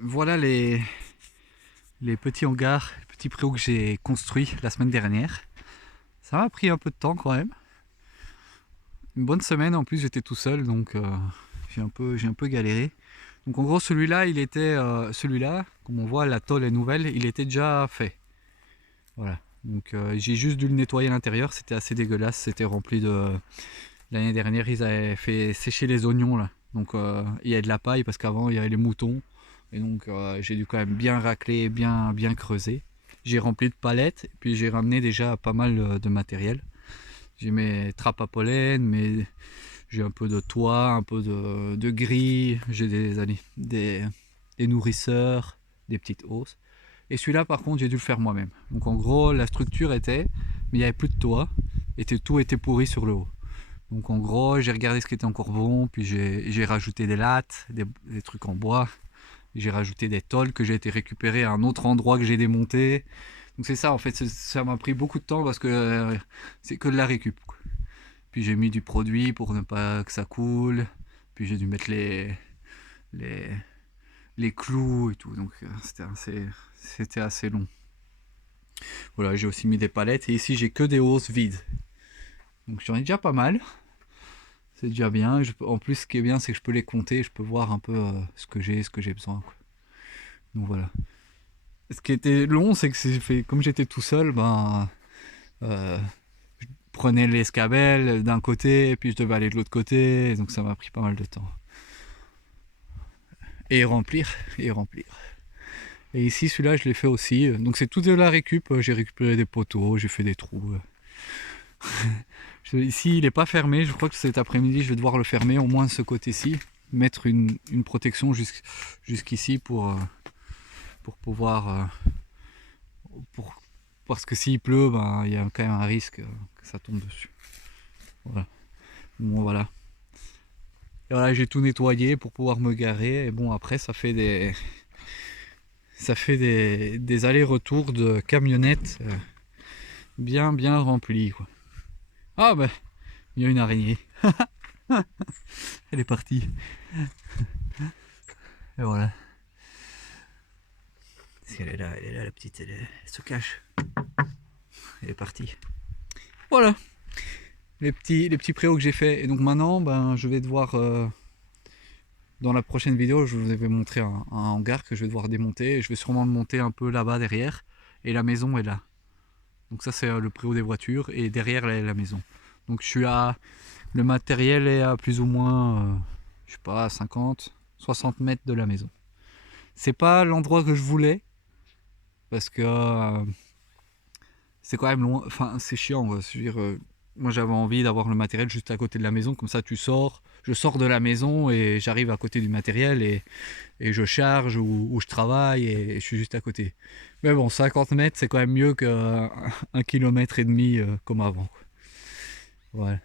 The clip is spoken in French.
voilà les petits hangars, les petits préaux que j'ai construits la semaine dernière. Ça m'a pris un peu de temps quand même. Une bonne semaine, en plus j'étais tout seul, donc j'ai un peu galéré. Donc en gros celui-là, celui-là, comme on voit la tôle est nouvelle, il était déjà fait. Voilà. Donc j'ai juste dû le nettoyer à l'intérieur, c'était assez dégueulasse, c'était rempli de... L'année dernière ils avaient fait sécher les oignons là. Donc il y a de la paille parce qu'avant il y avait les moutons. Et donc j'ai dû quand même bien racler, bien creuser. J'ai rempli de palettes et puis j'ai ramené déjà pas mal de matériel. J'ai mes trappes à pollen, j'ai un peu de toit, un peu de grilles, j'ai des nourrisseurs, des petites hausses. Et celui-là par contre j'ai dû le faire moi-même. Donc en gros la structure était, mais il n'y avait plus de toit, et tout était pourri sur le haut. Donc en gros j'ai regardé ce qui était encore bon, puis j'ai rajouté des lattes, des trucs en bois. J'ai rajouté des tôles que j'ai été récupérer à un autre endroit que j'ai démonté. Donc c'est ça en fait, ça m'a pris beaucoup de temps parce que c'est que de la récup, quoi. Puis j'ai mis du produit pour ne pas que ça coule. Puis j'ai dû mettre les, les clous et tout. Donc c'était assez long. Voilà, j'ai aussi mis des palettes et ici j'ai que des hausses vides. Donc j'en ai déjà pas mal. C'est déjà bien. En plus, ce qui est bien, c'est que je peux les compter. Je peux voir un peu ce que j'ai besoin, quoi. Donc voilà. Ce qui était long, c'est que comme j'étais tout seul, euh, je prenais l'escabelle d'un côté, et puis je devais aller de l'autre côté, donc ça m'a pris pas mal de temps. Et remplir, et remplir. Et ici, celui-là, je l'ai fait aussi. Donc c'est tout de la récup. J'ai récupéré des poteaux, j'ai fait des trous. Ici, il n'est pas fermé. Je crois que cet après-midi, je vais devoir le fermer, au moins ce côté-ci. Mettre une protection jusqu'ici pour pouvoir pour, parce que s'il pleut, ben, il y a quand même un risque que ça tombe dessus. Voilà. Bon, voilà. Et voilà, j'ai tout nettoyé pour pouvoir me garer. Et bon, après, ça fait des allers-retours de camionnettes bien remplies, quoi. Ah ben, il y a une araignée. Elle est partie. Et voilà. Elle est là, la petite, elle se cache. Elle est partie. Voilà, les petits préaux que j'ai fait. Et donc maintenant, ben, je vais devoir dans la prochaine vidéo, je vous vais montrer un hangar que je vais devoir démonter. Je vais sûrement le monter un peu là-bas derrière. Et la maison est là. Donc ça, c'est le préau des voitures. Et derrière, la maison. Donc le matériel est à plus ou moins, je sais pas, 50, 60 mètres de la maison. C'est pas l'endroit que je voulais. Parce que c'est quand même loin. Enfin, c'est chiant, quoi. Je veux dire, moi, j'avais envie d'avoir le matériel juste à côté de la maison. Comme ça, je sors de la maison et j'arrive à côté du matériel et je charge ou je travaille et je suis juste à côté. Mais bon, 50 mètres, c'est quand même mieux qu'un kilomètre et demi comme avant, quoi. Voilà.